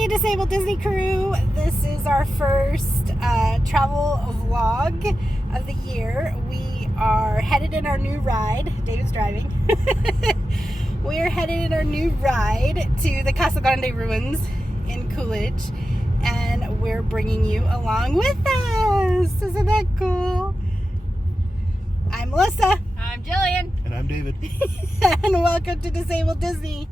Hey, Disabled Disney crew. This is our first travel vlog of the year. We are headed in our new ride. David's driving. We are headed in our new ride to the Casa Grande ruins in Coolidge, and we're bringing you along with us. Isn't that cool? I'm Melissa. I'm Jillian. And I'm David. And welcome to Disabled Disney.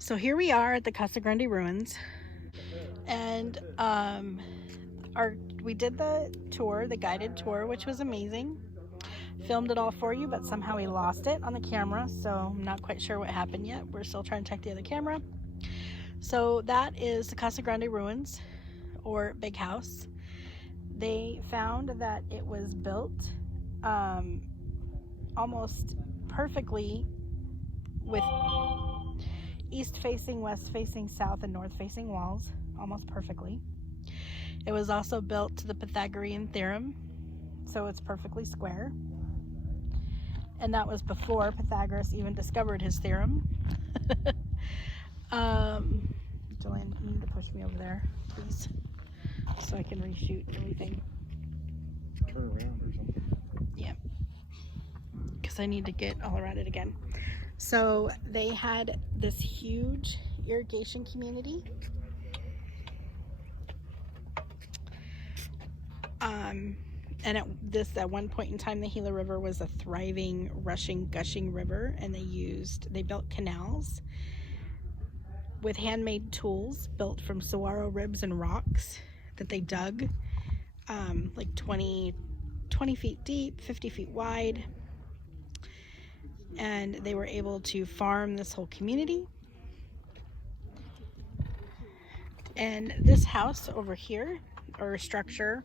So here we are at the Casa Grande ruins, and we did the tour, the guided tour, which was amazing. Filmed it all for you, but somehow we lost it on the camera, so I'm not quite sure what happened yet. We're still trying to check the other camera. So that is the Casa Grande ruins, or Big House. They found that it was built almost perfectly with east facing, west facing, south and north facing walls, almost perfectly. It was also built to the Pythagorean theorem, so it's perfectly square. And that was before Pythagoras even discovered his theorem. Jillian, you need to push me over there, please, so I can reshoot everything. Turn around or something. Yeah, because I need to get all around it again. So they had this huge irrigation community. And at one point in time, the Gila River was a thriving, rushing, gushing river, and they built canals with handmade tools built from saguaro ribs and rocks that they dug, like 20 feet deep, 50 feet wide. And they were able to farm this whole community. And this house over here, or structure,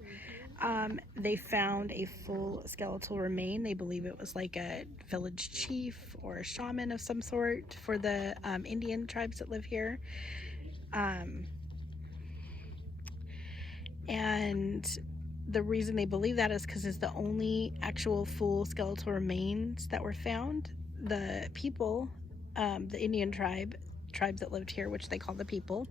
they found a full skeletal remain. They believe it was like a village chief or a shaman of some sort for the Indian tribes that live here. And the reason they believe that is because it's the only actual full skeletal remains that were found. The people, the Indian tribes that lived here, which they call the people,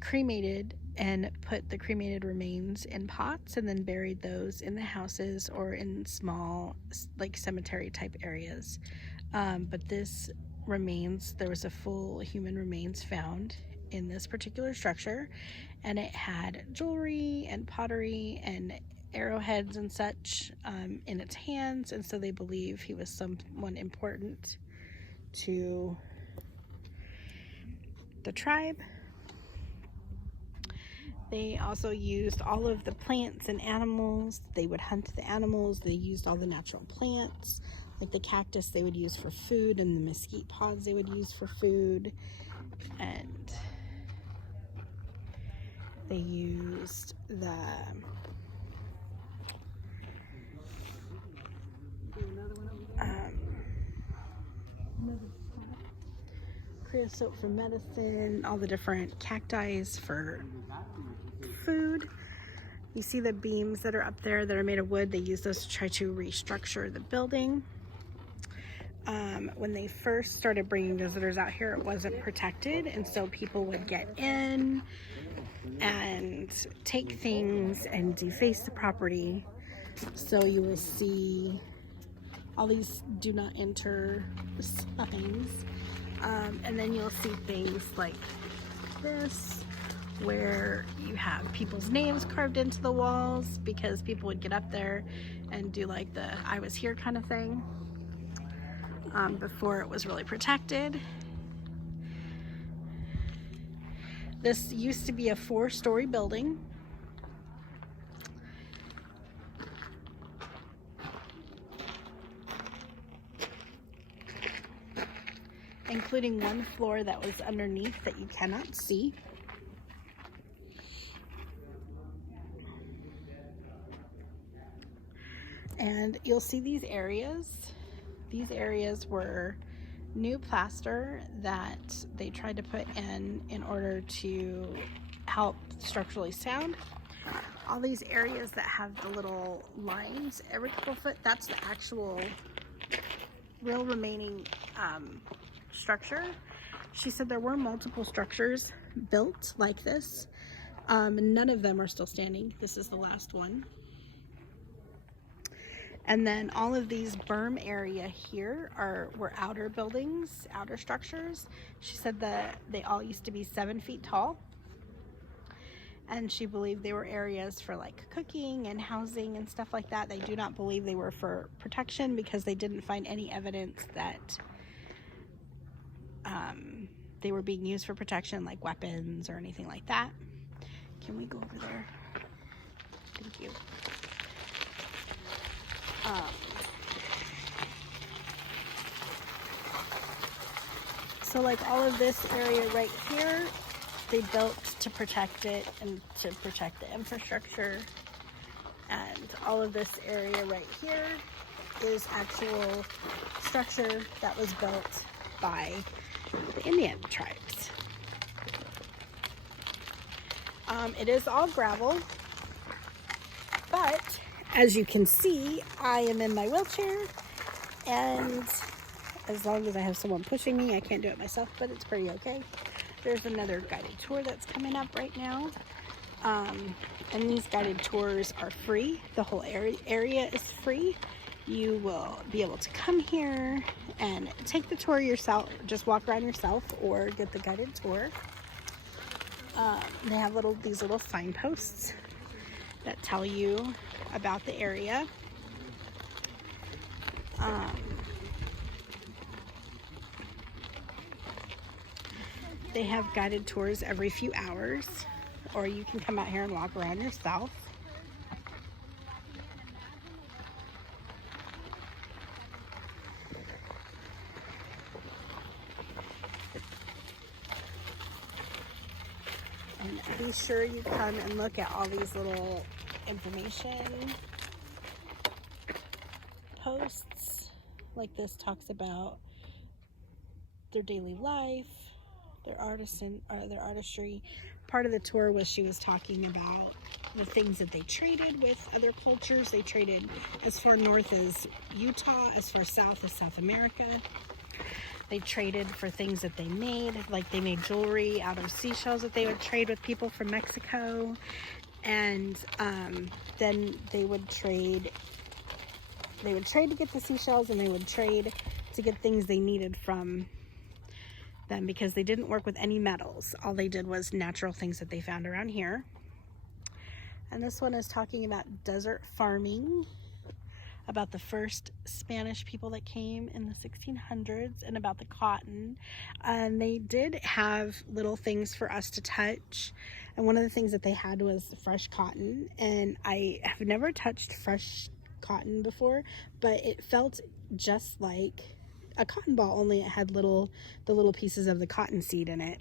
cremated and put the cremated remains in pots and then buried those in the houses or in small, like, cemetery type areas. But there was a full human remains found in this particular structure, and it had jewelry and pottery and arrowheads and such in its hands, and so they believe he was someone important to the tribe. They also used all of the plants and animals. They would hunt the animals. They used all the natural plants, like the cactus they would use for food, and the mesquite pods they would use for food. And they used the creosote for medicine, all the different cacti for food. You see the beams that are up there that are made of wood. They use those to try to restructure the building. When they first started bringing visitors out here, it wasn't protected, and so people would get in and take things and deface the property. So you will see all these do not enter signs, and then you'll see things like this, where you have people's names carved into the walls because people would get up there and do like the "I was here" kind of thing, before it was really protected. This used to be a 4-story building. Including one floor that was underneath that you cannot see. And you'll see these areas. These areas were new plaster that they tried to put in order to help structurally sound. All these areas that have the little lines every couple foot, that's the actual real remaining structure. She said there were multiple structures built like this. None of them are still standing. This is the last one. And then all of these berm area here were outer buildings, outer structures. She said that they all used to be 7 feet tall. And she believed they were areas for like cooking and housing and stuff like that. They do not believe they were for protection because they didn't find any evidence that they were being used for protection, like weapons or anything like that. Can we go over there? Thank you. So like all of this area right here, they built to protect it and to protect the infrastructure. And all of this area right here is actual structure that was built by the Indian tribes. It is all gravel. But as you can see, I am in my wheelchair, and as long as I have someone pushing me, I can't do it myself, but it's pretty okay. There's another guided tour that's coming up right now. And these guided tours are free. The whole area is free. You will be able to come here and take the tour yourself, just walk around yourself, or get the guided tour. They have these little signposts that tell you about the area. They have guided tours every few hours, or you can come out here and walk around yourself. And be sure you come and look at all these little information posts. Like this talks about their daily life, their artistry. Part of the tour was she was talking about the things that they traded with other cultures. They traded as far north as Utah, as far south as South America. They traded for things that they made, like they made jewelry out of seashells that they would trade with people from Mexico. And then they would trade to get the seashells, and they would trade to get things they needed from them, because they didn't work with any metals. All they did was natural things that they found around here. And this one is talking about desert farming, about the first Spanish people that came in the 1600s, and about the cotton. And they did have little things for us to touch. And one of the things that they had was fresh cotton. And I have never touched fresh cotton before, but it felt just like a cotton ball, only it had the little pieces of the cotton seed in it,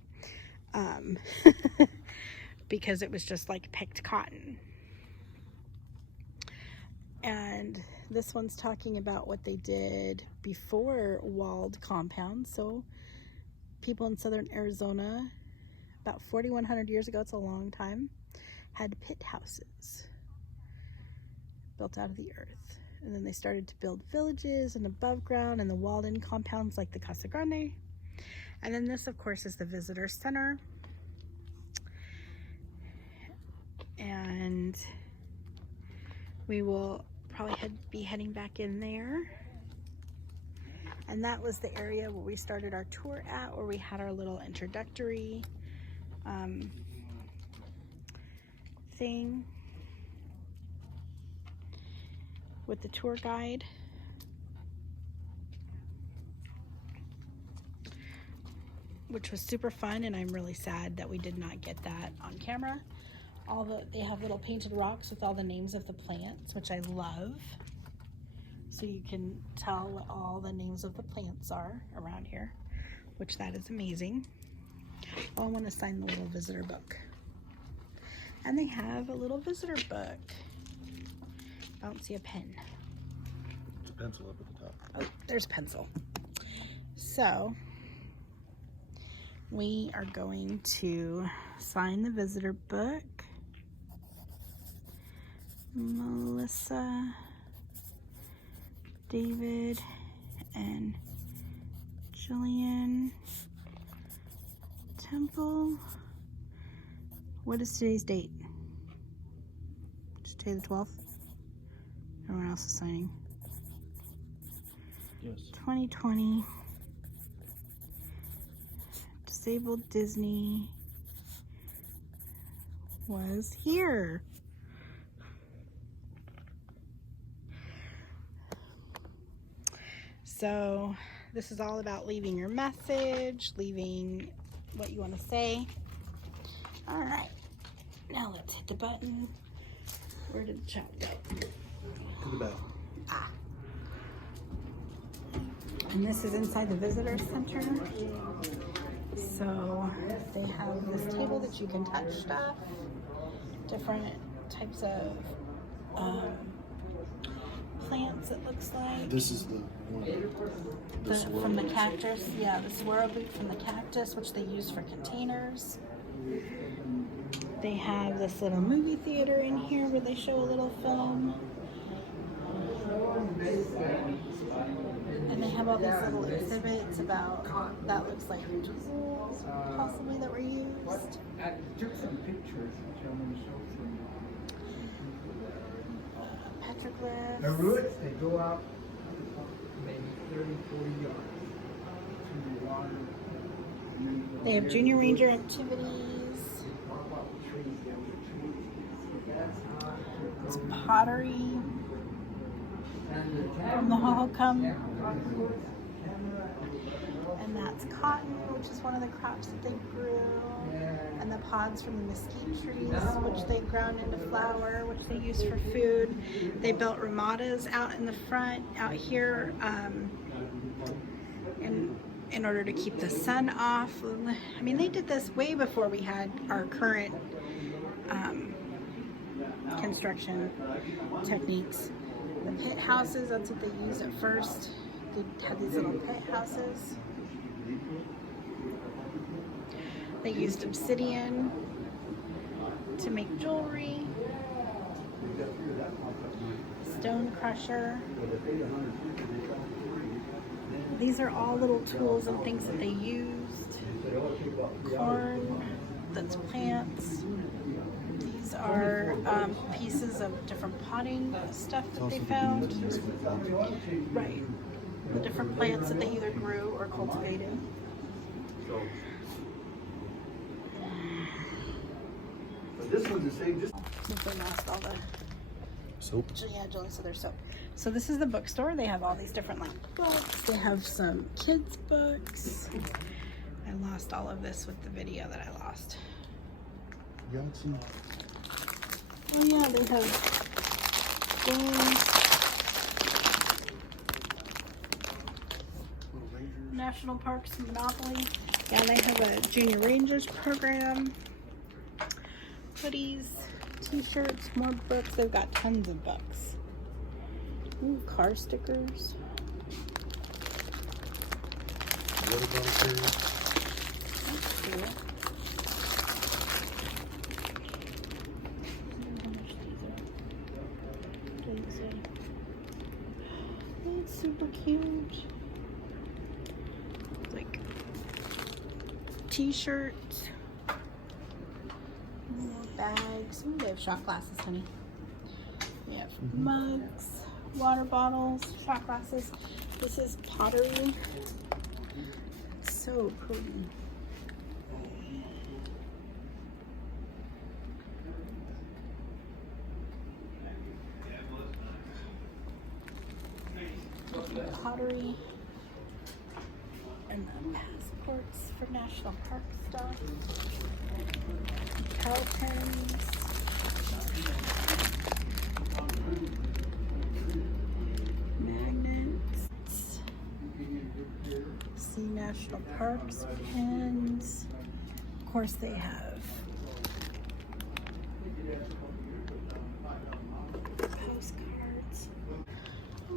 because it was just like picked cotton. And this one's talking about what they did before walled compounds. So people in southern Arizona about 4,100 years ago, it's a long time, had pit houses built out of the earth. And then they started to build villages and above ground and the walled-in compounds like the Casa Grande. And then this, of course, is the visitor center. And we will probably be heading back in there. And that was the area where we started our tour at, where we had our little introductory thing with the tour guide. Which was super fun, and I'm really sad that we did not get that on camera. They have little painted rocks with all the names of the plants, which I love. So you can tell what all the names of the plants are around here, which that is amazing. Oh, I want to sign the little visitor book. And they have a little visitor book. I don't see a pen. It's a pencil up at the top. Oh, there's a pencil. So we are going to sign the visitor book. Melissa, David, and Jillian Temple. What is today's date? Is today the 12th? Everyone else is signing. Yes. 2020. Disabled Disney was here. So this is all about leaving your message, leaving what you want to say. All right, now let's hit the button. Where did the chat go? To the back. Ah. And this is inside the visitor center. So they have this table that you can touch stuff, different types of plants, it looks like. This is the From the cactus. Yeah, the swirl boot from the cactus, which they use for containers. They have this little movie theater in here where they show a little film. And they have all these little exhibits about, that looks like tools possibly that were used. I took some pictures which I'm going to show you. Petroglyphs. The roots, they go out maybe 30, 40 yards to the water. They have junior ranger activities. It's pottery from the Hohokam. And that's cotton, which is one of the crops that they grew. And the pods from the mesquite trees, which they ground into flour, which they use for food. They built ramadas out in the front, out here, in order to keep the sun off. I mean, they did this way before we had our current construction techniques. The pit houses, that's what they used at first. They had these little pit houses. They used obsidian to make jewelry. Stone crusher. These are all little tools and things that they used. Corn, that's plants. These are pieces of different potting stuff that they found. Right. The different plants that they either grew or cultivated. This one's the same. Since they lost all the Soap. yeah, Julie said there's soap. So this is the bookstore. They have all these different like books. They have some kids books. I lost all of this with the video that I lost. Yahtzee. Oh yeah, they have games. National Parks Monopoly. Yeah, they have a Junior Rangers program. Hoodies, t-shirts, more books. They've got tons of books. Ooh, car stickers. Water bottle carrier. That's cool. That's super cute. Like t-shirts. More bags. Ooh, they have shot glasses, honey. We have mugs, water bottles, shot glasses. This is pottery. It's so pretty. Pottery. And the passports for national park stuff. Towel pins. Magnets. See national parks pins. Of course they have postcards.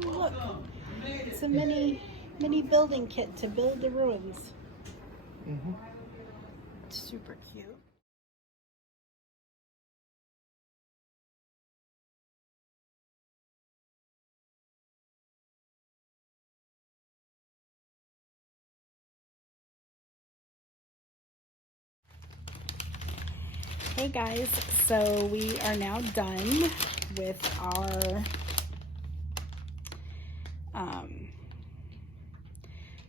Oh, look, it's a mini building kit to build the ruins. It's super cute. Hey guys, so we are now done with our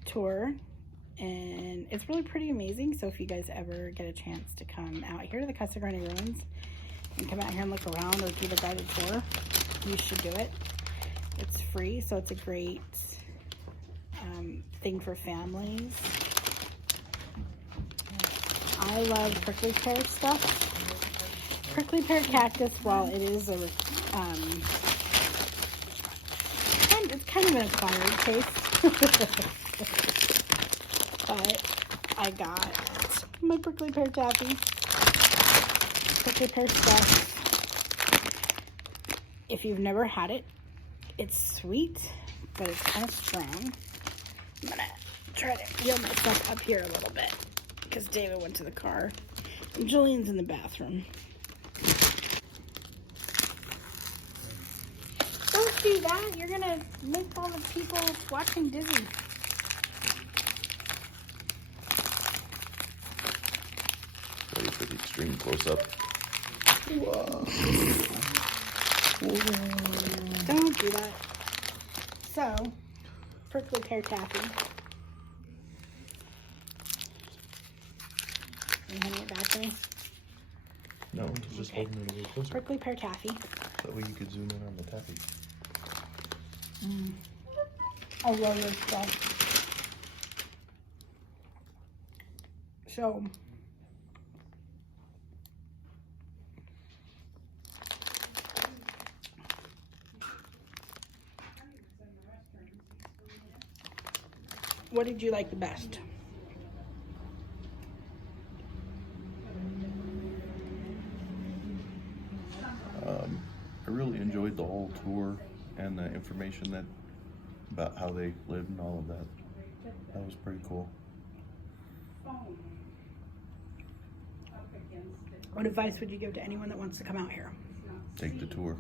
tour, and it's really pretty amazing. So if you guys ever get a chance to come out here to the Casa Grande ruins and come out here and look around or do the guided tour, you should do it. It's free, so it's a great thing for families. I love prickly pear stuff. Prickly pear cactus, while it is a it's kind of an acquired taste. But I got my prickly pear taffy. Prickly pear stuff. If you've never had it, it's sweet, but it's kind of strong. I'm gonna try to reel myself up here a little bit because David went to the car and Julian's in the bathroom. Don't do that. You're gonna make all the people watching dizzy. Ready for the extreme close-up. Don't do that. So, prickly pear taffy. Are you handing it back to me? No, just Okay. holding it a little closer. Prickly pear taffy. That way you could zoom in on the taffy. I love this stuff. So, what did you like the best? I really enjoyed the whole tour and the information that about how they lived and all of that. That was pretty cool. What advice would you give to anyone that wants to come out here? Take the tour.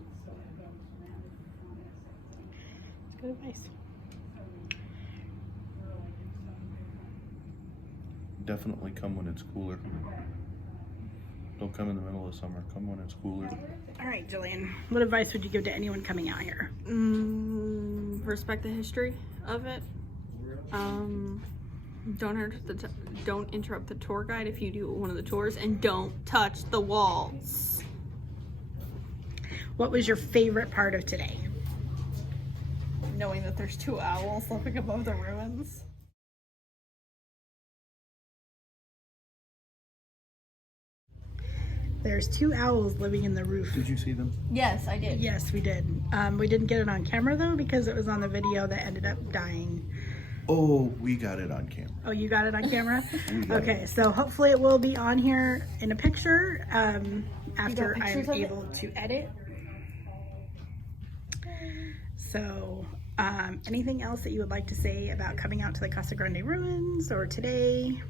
It's good advice. Definitely come when it's cooler. Don't come in the middle of summer. Come when it's cooler. All right, Jillian, what advice would you give to anyone coming out here? Respect the history of it. Don't interrupt the tour guide if you do one of the tours, and don't touch the walls. What was your favorite part of today? Knowing that there's 2 owls living above the ruins. There's 2 owls living in the roof. Did you see them? Yes, I did. Yes, we did. We didn't get it on camera though because it was on the video that ended up dying. Oh, we got it on camera. Oh, you got it on camera? We got Okay, so hopefully it will be on here in a picture after I'm pictures of it? able to edit. So, anything else that you would like to say about coming out to the Casa Grande ruins or today?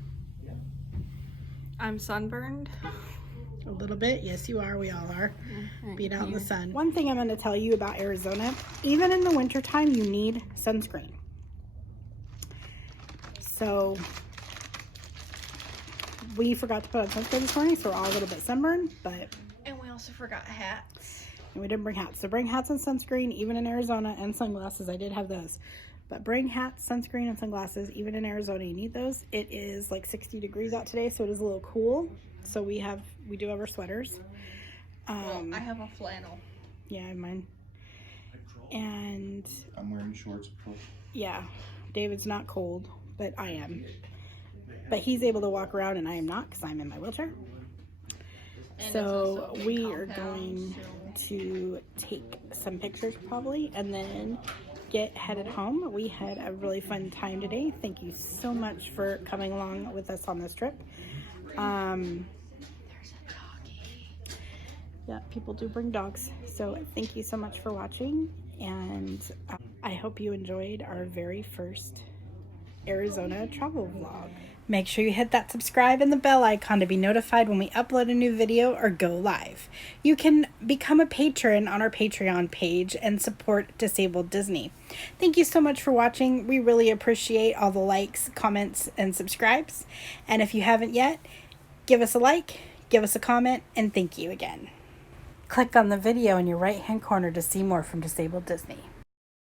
I'm sunburned. A little bit. Yes, you are. We all are. Being out in the Here. sun. One thing I'm going to tell you about Arizona, even in the wintertime, you need sunscreen. So we forgot to put on sunscreen this morning, so we're all a little bit sunburned, but And we also forgot hats. we didn't bring hats. So bring hats and sunscreen, even in Arizona, and sunglasses. I did have those. But bring hats, sunscreen, and sunglasses. Even in Arizona, you need those. It is like 60 degrees out today, so it is a little cool. So we do have our sweaters. Well, I have a flannel. Yeah, I have mine. And I'm wearing shorts. yeah, David's not cold, but I am. But he's able to walk around and I am not because I'm in my wheelchair. And So it's also we are compound, going so- to take some pictures probably and then get headed home. We had a really fun time today. Thank you so much for coming along with us on this trip. There's a doggy. Yeah, people do bring dogs. So thank you so much for watching. And I hope you enjoyed our very first Arizona travel vlog. Make sure you hit that subscribe and the bell icon to be notified when we upload a new video or go live. You can become a patron on our Patreon page and support Disabled Disney. Thank you so much for watching. We really appreciate all the likes, comments, and subscribes. And if you haven't yet, give us a like, give us a comment, and thank you again. Click on the video in your right-hand corner to see more from Disabled Disney.